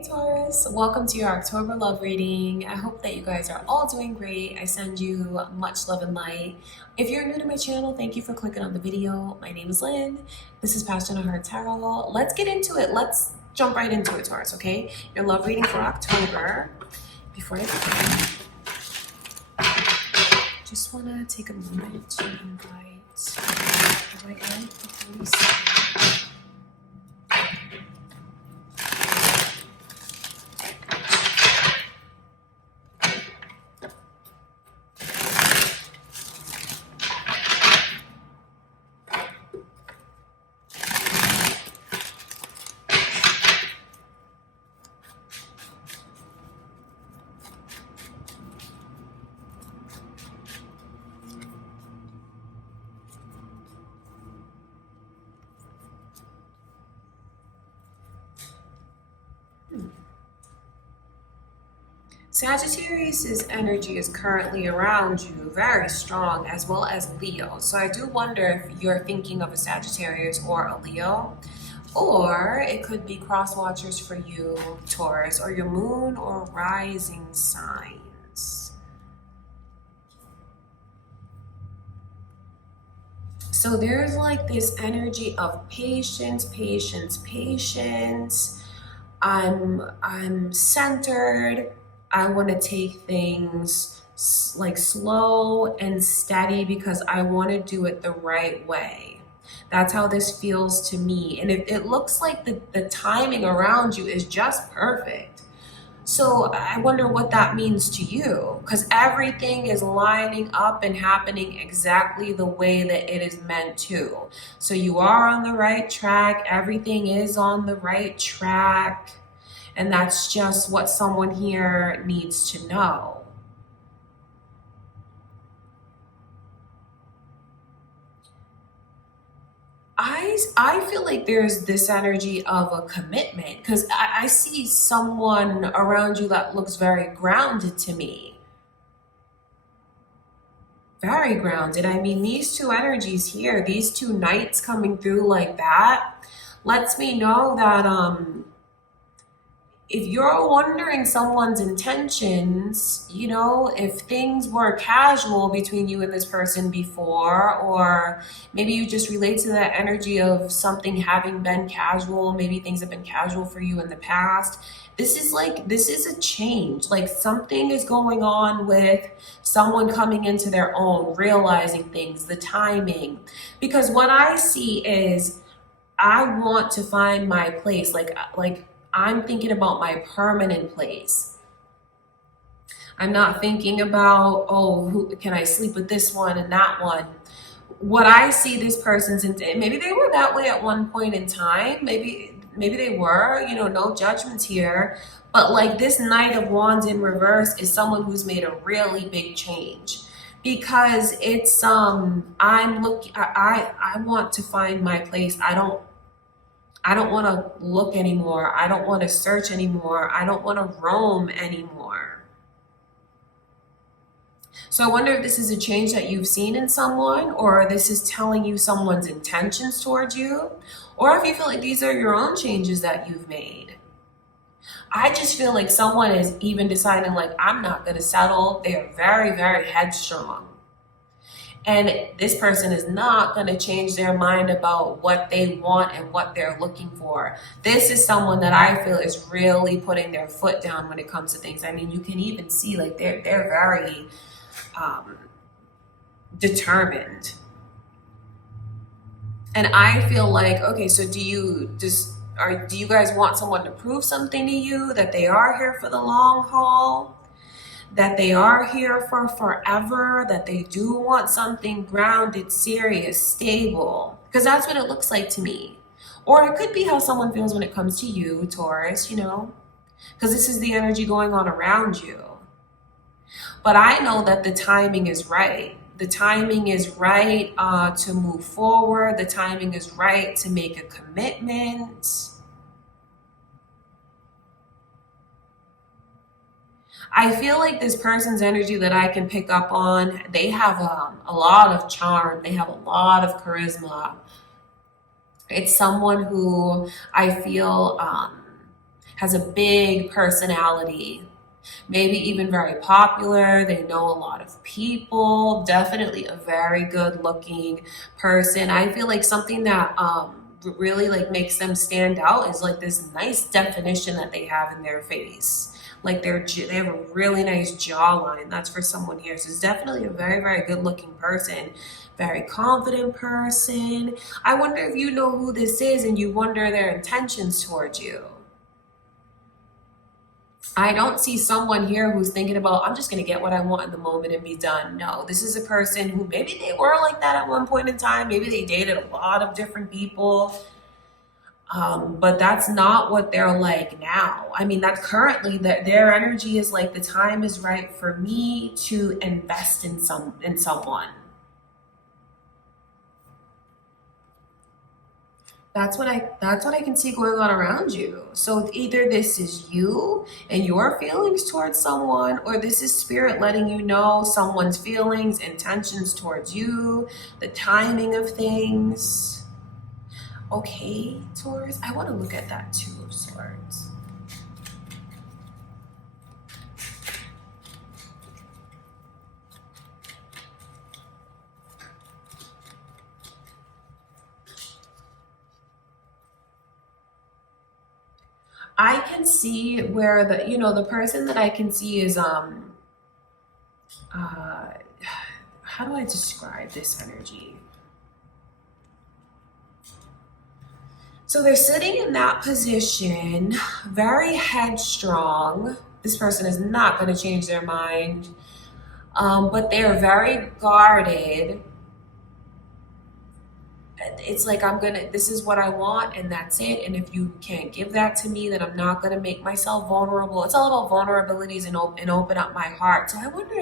Hey Taurus, welcome to your October love reading. I hope that you guys are all doing great. I send you much love and light. If you're new to my channel, thank you for clicking on the video. My name is Lynn. This is Passion of Heart Tarot. Let's get into it. Let's jump right into it, Taurus, okay? Your love reading for October. Before I begin, just want to take a moment to invite the right hand, the Holy Spirit. Sagittarius' energy is currently around you, very strong, as well as Leo. So I do wonder if you're thinking of a Sagittarius or a Leo, or it could be cross watchers for you, Taurus, or your moon or rising signs. So there's like this energy of patience, patience, patience. I'm centered. I want to take things like slow and steady because I want to do it the right way. That's how this feels to me. And it looks like the timing around you is just perfect. So I wonder what that means to you, because everything is lining up and happening exactly the way that it is meant to. So you are on the right track. Everything is on the right track. And that's just what someone here needs to know. I feel like there's this energy of a commitment because I see someone around you that looks very grounded to me. Very grounded. I mean, these two energies here, these two knights coming through like that, lets me know that if you're wondering someone's intentions, you know, if things were casual between you and this person before, or maybe you just relate to that energy of something having been casual, maybe things have been casual for you in the past. This is a change. Like something is going on with someone coming into their own, realizing things, the timing. Because what I see is I want to find my place. Like I'm thinking about my permanent place. I'm not thinking about, oh, who can I sleep with this one and that one. What I see this person's intent, maybe they were that way at one point in time. Maybe they were, you know, no judgments here. But like this Knight of Wands in reverse is someone who's made a really big change. Because it's I want to find my place. I don't want to look anymore. I don't want to search anymore. I don't want to roam anymore. So I wonder if this is a change that you've seen in someone, or this is telling you someone's intentions towards you, or if you feel like these are your own changes that you've made. I just feel like someone is even deciding like, I'm not going to settle. They are very, very headstrong. And this person is not going to change their mind about what they want and what they're looking for. This is someone that I feel is really putting their foot down when it comes to things. I mean, you can even see like they're very determined. And I feel like, okay, so do you guys want someone to prove something to you, that they are here for the long haul? That they are here for forever, that they do want something grounded, serious, stable, because that's what it looks like to me. Or it could be how someone feels when it comes to you, Taurus, you know, because this is the energy going on around you. But I know that the timing is right. The timing is right to move forward. The timing is right to make a commitment. I feel like this person's energy that I can pick up on, they have a lot of charm. They have a lot of charisma. It's someone who I feel has a big personality, maybe even very popular. They know a lot of people, definitely a very good looking person. I feel like something that really like makes them stand out is like this nice definition that they have in their face. Like they have a really nice jawline. That's for someone here. So it's definitely a very, very good looking person, very confident person. I wonder if you know who this is and you wonder their intentions towards you. I don't see someone here who's thinking about, I'm just going to get what I want in the moment and be done. No, this is a person who maybe they were like that at one point in time. Maybe they dated a lot of different people. But that's not what they're like now. I mean, that's currently their energy is like the time is right for me to invest in someone. That's what I can see going on around you. So either this is you and your feelings towards someone, or this is spirit letting you know someone's feelings, intentions towards you, the timing of things. Okay, Taurus, I want to look at that Two of Swords. I can see where the person that I can see is how do I describe this energy? So they're sitting in that position, very headstrong. This person is not going to change their mind, but they're very guarded. It's like, this is what I want and that's it. And if you can't give that to me, then I'm not going to make myself vulnerable. It's all about vulnerabilities and open up my heart. So I wonder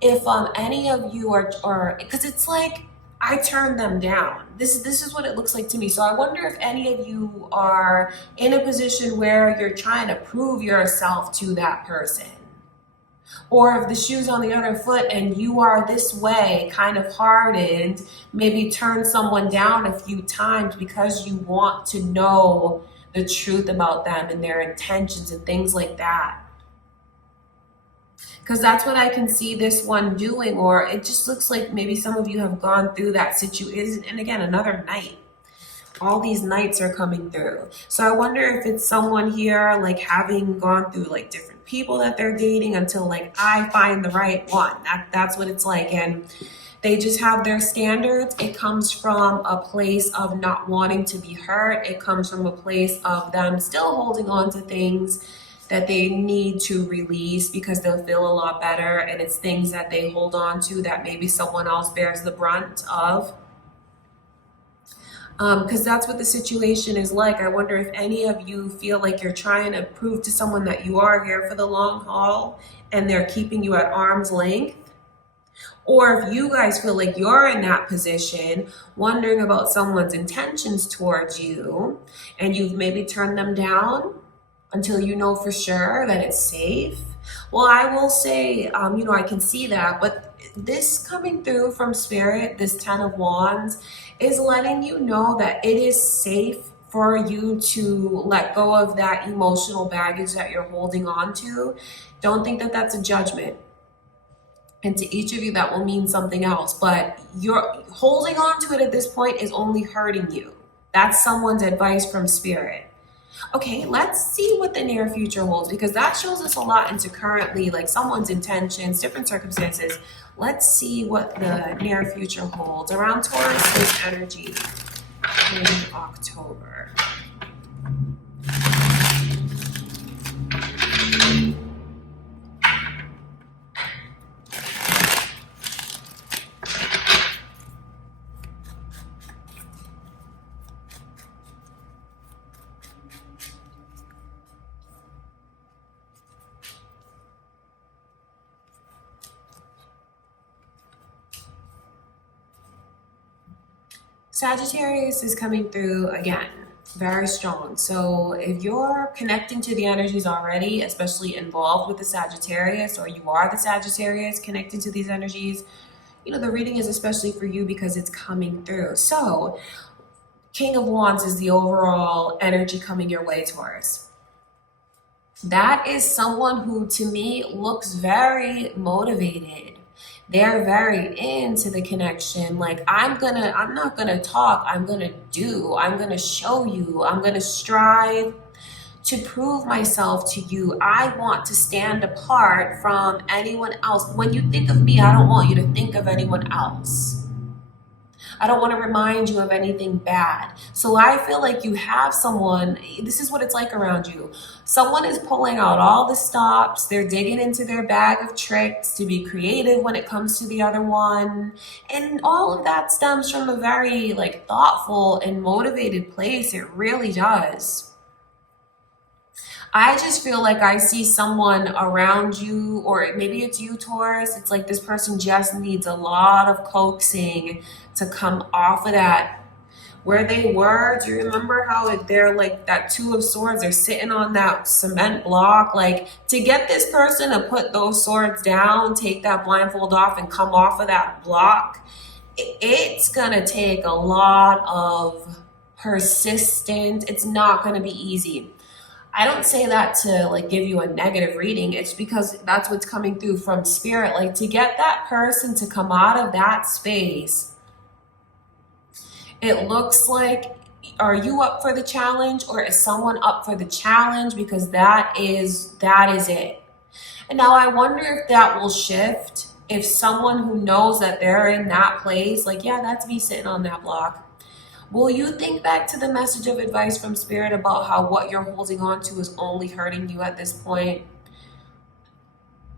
if any of you are, because it's like, I turned them down. This is what it looks like to me. So I wonder if any of you are in a position where you're trying to prove yourself to that person. Or if the shoe's on the other foot and you are this way, kind of hardened, maybe turn someone down a few times because you want to know the truth about them and their intentions and things like that. Because that's what I can see this one doing, or it just looks like maybe some of you have gone through that situation. And again, another night. All these nights are coming through. So I wonder if it's someone here like having gone through like different people that they're dating until like I find the right one. That's what it's like. And they just have their standards. It comes from a place of not wanting to be hurt. It comes from a place of them still holding on to things that they need to release because they'll feel a lot better. And it's things that they hold on to that maybe someone else bears the brunt of. Because that's what the situation is like. I wonder if any of you feel like you're trying to prove to someone that you are here for the long haul and they're keeping you at arm's length. Or if you guys feel like you're in that position, wondering about someone's intentions towards you and you've maybe turned them down until you know for sure that it's safe. Well, I will say, I can see that, but this coming through from Spirit, this 10 of Wands, is letting you know that it is safe for you to let go of that emotional baggage that you're holding on to. Don't think that that's a judgment. And to each of you, that will mean something else. But you're holding on to it at this point is only hurting you. That's someone's advice from Spirit. Okay, let's see what the near future holds, because that shows us a lot into currently, like someone's intentions, different circumstances. Let's see what the near future holds around Taurus's energy in October. Sagittarius is coming through again, very strong. So if you're connecting to the energies already, especially involved with the Sagittarius, or you are the Sagittarius connected to these energies, the reading is especially for you because it's coming through. So King of Wands is the overall energy coming your way, Taurus. That is someone who to me looks very motivated. They're very into the connection. Like, I'm not gonna talk, I'm gonna do, I'm gonna show you, I'm gonna strive to prove myself to you. I want to stand apart from anyone else. When you think of me, I don't want you to think of anyone else. I don't want to remind you of anything bad. So I feel like you have someone, this is what it's like around you. Someone is pulling out all the stops. They're digging into their bag of tricks to be creative when it comes to the other one. And all of that stems from a very like thoughtful and motivated place. It really does. I just feel like I see someone around you, or maybe it's you, Taurus. It's like this person just needs a lot of coaxing to come off of that where they were. Do you remember how they're like that Two of Swords? They're sitting on that cement block. Like, to get this person to put those swords down, take that blindfold off, and come off of that block, it's gonna take a lot of persistence. It's not gonna be easy. I don't say that to like give you a negative reading. It's because that's what's coming through from spirit. Like, to get that person to come out of that space, it looks like, are you up for the challenge, or is someone up for the challenge? Because that is it. And now I wonder if that will shift if someone who knows that they're in that place, like, yeah, that's me sitting on that block. Will you think back to the message of advice from spirit about how what you're holding on to is only hurting you at this point?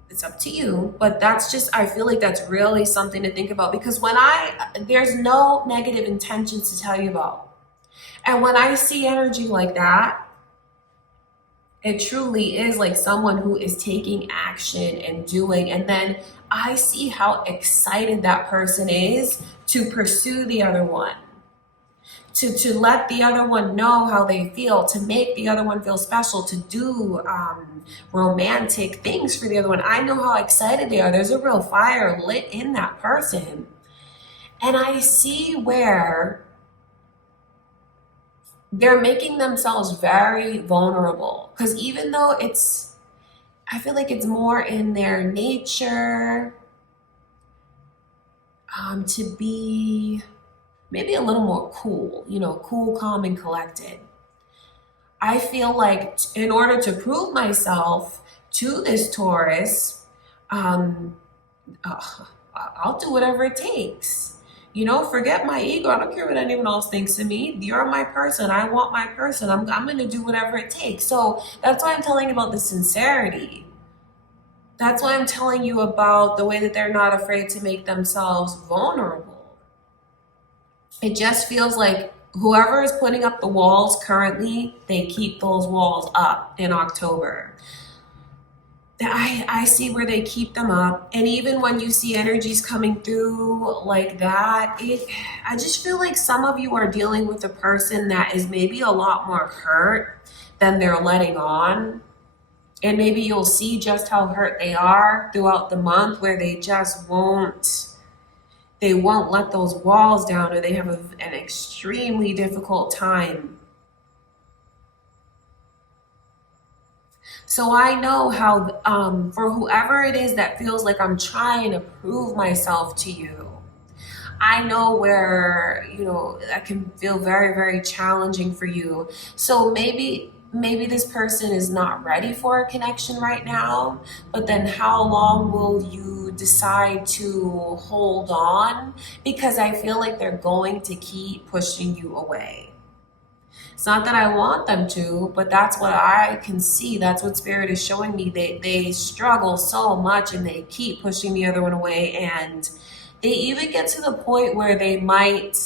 It's up to you, but that's just, I feel like that's really something to think about, because there's no negative intentions to tell you about. And when I see energy like that, it truly is like someone who is taking action and doing, and then I see how excited that person is to pursue the other one. To let the other one know how they feel, to make the other one feel special, to do romantic things for the other one. I know how excited they are. There's a real fire lit in that person. And I see where they're making themselves very vulnerable. Because even though I feel like it's more in their nature to be maybe a little more cool, cool, calm, and collected. I feel like in order to prove myself to this Taurus, I'll do whatever it takes. Forget my ego. I don't care what anyone else thinks of me. You're my person. I want my person. I'm going to do whatever it takes. So that's why I'm telling you about the sincerity. That's why I'm telling you about the way that they're not afraid to make themselves vulnerable. It just feels like whoever is putting up the walls currently, they keep those walls up in October. I see where they keep them up. And even when you see energies coming through like that, I just feel like some of you are dealing with a person that is maybe a lot more hurt than they're letting on. And maybe you'll see just how hurt they are throughout the month, where they just won't let those walls down, or they have an extremely difficult time. So I know how, for whoever it is that feels like I'm trying to prove myself to you, I know where, that can feel very, very challenging for you. So maybe this person is not ready for a connection right now, but then how long will you decide to hold on? Because I feel like they're going to keep pushing you away. It's not that I want them to, but that's what I can see. That's what spirit is showing me. They struggle so much, and they keep pushing the other one away. And they even get to the point where they might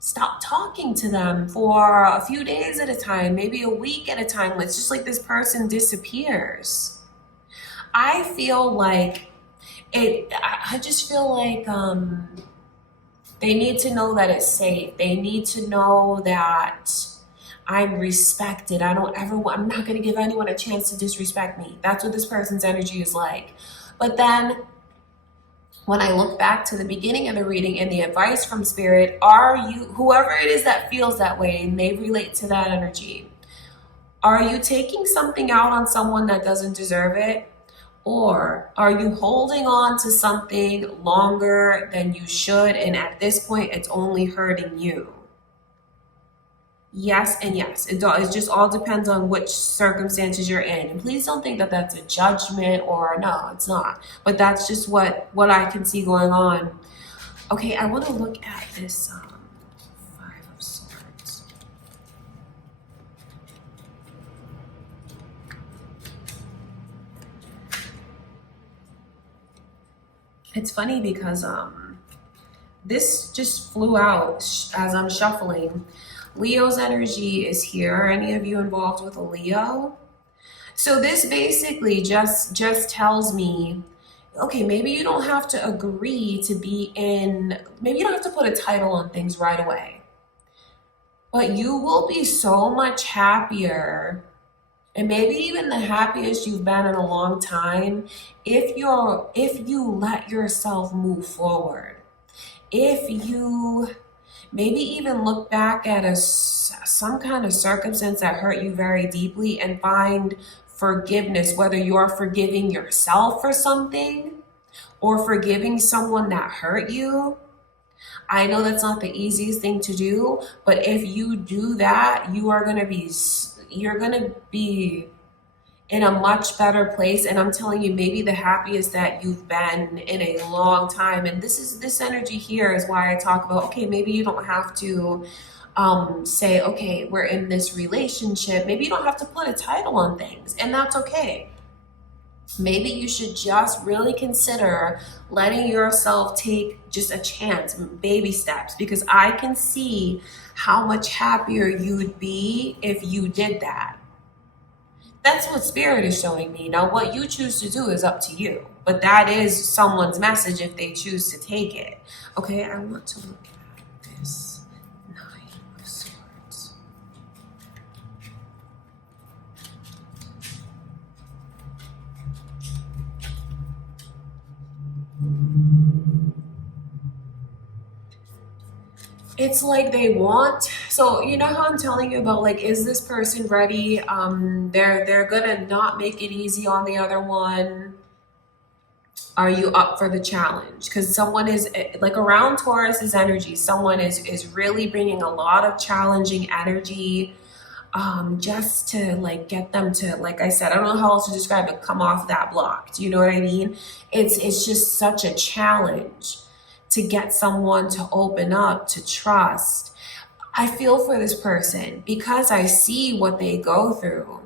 stop talking to them for a few days at a time, maybe a week at a time. It's just like this person disappears. I feel like I just feel like they need to know that it's safe. They need to know that I'm respected. I'm not going to give anyone a chance to disrespect me. That's what this person's energy is like. But then when I look back to the beginning of the reading and the advice from spirit, whoever it is that feels that way and they relate to that energy, Are you taking something out on someone that doesn't deserve it? Or are you holding on to something longer than you should, and at this point it's only hurting you? Yes and yes. It just all depends on which circumstances you're in. And please don't think that that's a judgment, or no, it's not. But that's just what I can see going on. Okay, I want to look at this Five of Swords. It's funny because this just flew out as I'm shuffling. Leo's energy is here. Any of you involved with a Leo? So this basically just tells me, okay, maybe you don't have to agree to be in, maybe you don't have to put a title on things right away, but you will be so much happier, and maybe even the happiest you've been in a long time, if you let yourself move forward. If you maybe even look back at some kind of circumstance that hurt you very deeply and find forgiveness, whether you're forgiving yourself for something or forgiving someone that hurt you. I know that's not the easiest thing to do, but if you do that, you're going to be in a much better place. And I'm telling you, maybe the happiest that you've been in a long time. And this energy here is why I talk about, okay, maybe you don't have to say, okay, we're in this relationship. Maybe you don't have to put a title on things, and that's okay. Maybe you should just really consider letting yourself take just a chance, baby steps, because I can see how much happier you'd be if you did that. That's what Spirit is showing me. Now, what you choose to do is up to you, but that is someone's message if they choose to take it. Okay, I want to look at this Nine of Swords. It's like they want, so you know how I'm telling you about, like, is this person ready? They're gonna not make it easy on the other one. Are you up for the challenge? Because someone is, like, around Taurus's energy, someone is really bringing a lot of challenging energy, just to, like, get them to, like I said, I don't know how else to describe it, come off that block. Do you know what I mean? It's just such a challenge to get someone to open up, to trust. I feel for this person because I see what they go through,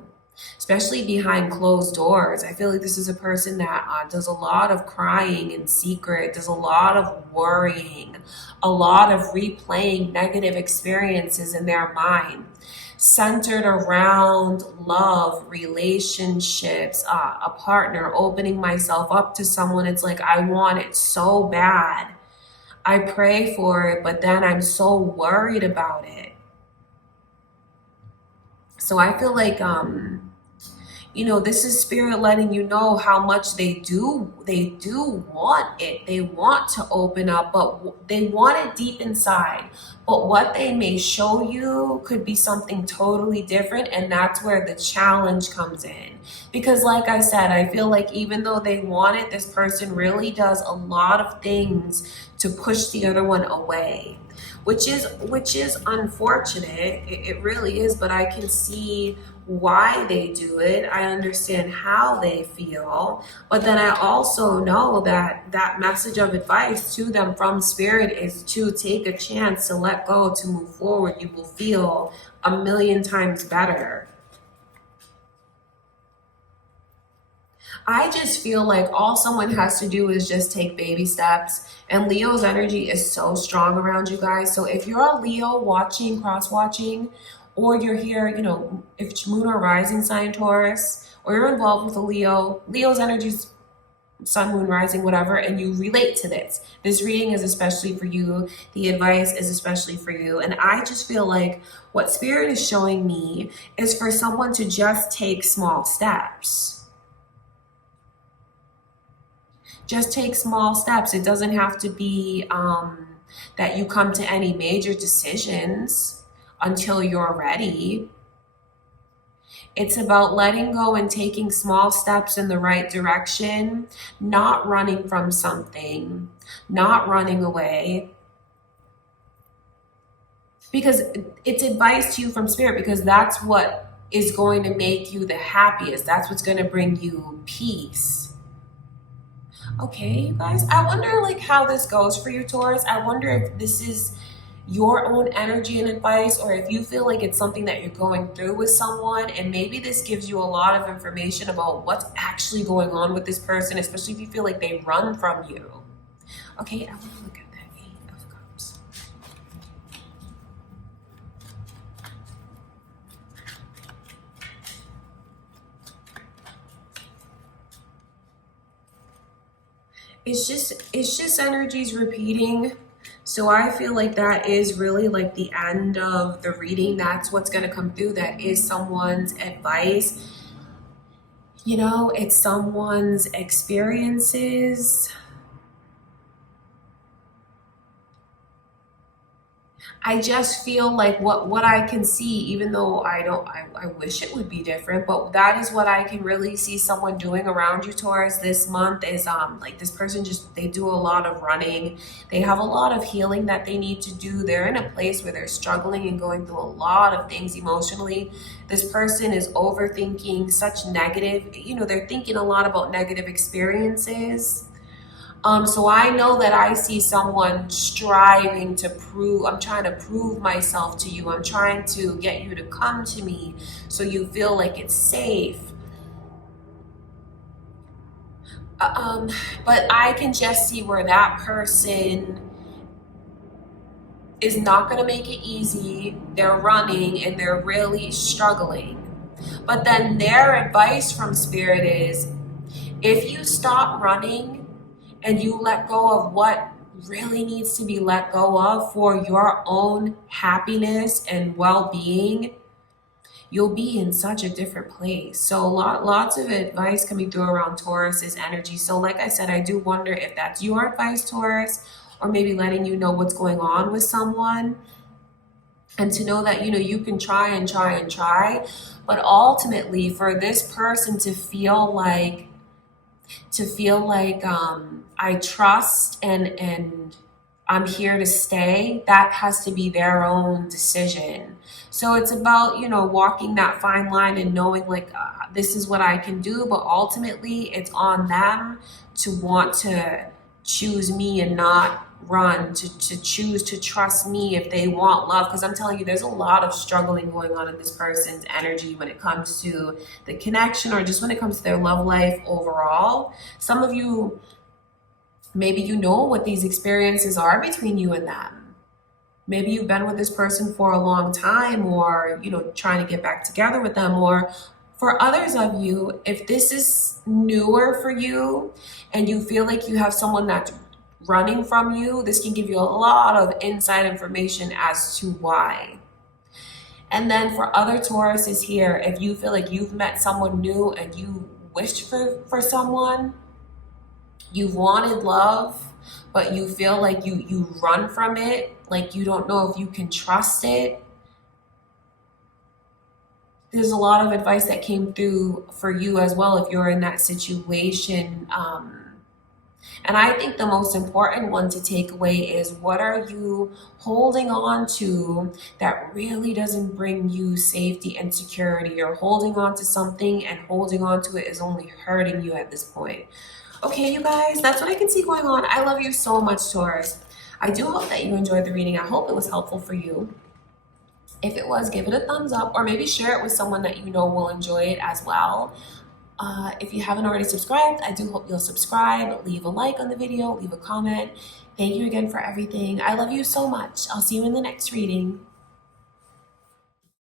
especially behind closed doors. I feel like this is a person that does a lot of crying in secret, does a lot of worrying, a lot of replaying negative experiences in their mind, centered around love, relationships, a partner, opening myself up to someone. It's like, I want it so bad. I pray for it, but then I'm so worried about it. So I feel like, this is Spirit letting you know how much they do want it. They want to open up, but they want it deep inside. But what they may show you could be something totally different, and that's where the challenge comes in. Because like I said, I feel like even though they want it, this person really does a lot of things to push the other one away, which is unfortunate. It really is, but I can see why they do it. I understand how they feel, but then I also know that that message of advice to them from Spirit is to take a chance, to let go, to move forward. You will feel a million times better. I just feel like all someone has to do is just take baby steps. And Leo's energy is so strong around you guys. So if you're a Leo watching, cross-watching, or you're here, if it's moon or rising sign Taurus, or you're involved with a Leo's energy's sun, moon, rising, whatever, and you relate to this reading is especially for you. The advice is especially for you. And I just feel like what Spirit is showing me is for someone to just take small steps. Just take small steps. It doesn't have to be that you come to any major decisions until you're ready. It's about letting go and taking small steps in the right direction, not running from something, not running away. Because it's advice to you from spirit, because that's what is going to make you the happiest. That's what's going to bring you peace. Okay, you guys, I wonder like how this goes for you, Taurus. I wonder if this is your own energy and advice, or if you feel like it's something that you're going through with someone, and maybe this gives you a lot of information about what's actually going on with this person, especially if you feel like they run from you. Okay, I want to look at that Eight of Cups. It's just energies repeating. So I feel like that is really like the end of the reading. That's what's going to come through. That is someone's advice. You know, it's someone's experiences. I just feel like what I can see, even though I wish it would be different, but that is what I can really see someone doing around you, Taurus, this month is like this person they do a lot of running. They have a lot of healing that they need to do. They're in a place where they're struggling and going through a lot of things emotionally. This person is overthinking such negative, you know, they're thinking a lot about negative experiences. So I know that I see someone striving to prove, I'm trying to prove myself to you. I'm trying to get you to come to me so you feel like it's safe. But I can just see where that person is not going to make it easy. They're running and they're really struggling. But then their advice from Spirit is, if you stop running and you let go of what really needs to be let go of for your own happiness and well-being, you'll be in such a different place. So lots of advice coming through around Taurus's energy. So like I said, I do wonder if that's your advice, Taurus, or maybe letting you know what's going on with someone. And to know that, you know, you can try and try and try, but ultimately for this person to feel like I trust and I'm here to stay, that has to be their own decision. So it's about, you know, walking that fine line and knowing like, this is what I can do, but ultimately it's on them to want to choose me and not run, to choose to trust me if they want love. Because I'm telling you, there's a lot of struggling going on in this person's energy when it comes to the connection, or just when it comes to their love life overall. Some of you, maybe you know what these experiences are between you and them. Maybe you've been with this person for a long time, or, you know, trying to get back together with them. Or for others of you, if this is newer for you and you feel like you have someone that's running from you, this can give you a lot of inside information as to why. And then for other Tauruses here, if you feel like you've met someone new and you wished for someone, you've wanted love, but you feel like you run from it, like you don't know if you can trust it. There's a lot of advice that came through for you as well if you're in that situation. And I think the most important one to take away is, what are you holding on to that really doesn't bring you safety and security? You're holding on to something, and holding on to it is only hurting you at this point. Okay, you guys, that's what I can see going on. I love you so much, Taurus. I do hope that you enjoyed the reading. I hope it was helpful for you. If it was, give it a thumbs up, or maybe share it with someone that you know will enjoy it as well. If you haven't already subscribed, I do hope you'll subscribe, leave a like on the video, leave a comment. Thank you again for everything. I love you so much. I'll see you in the next reading.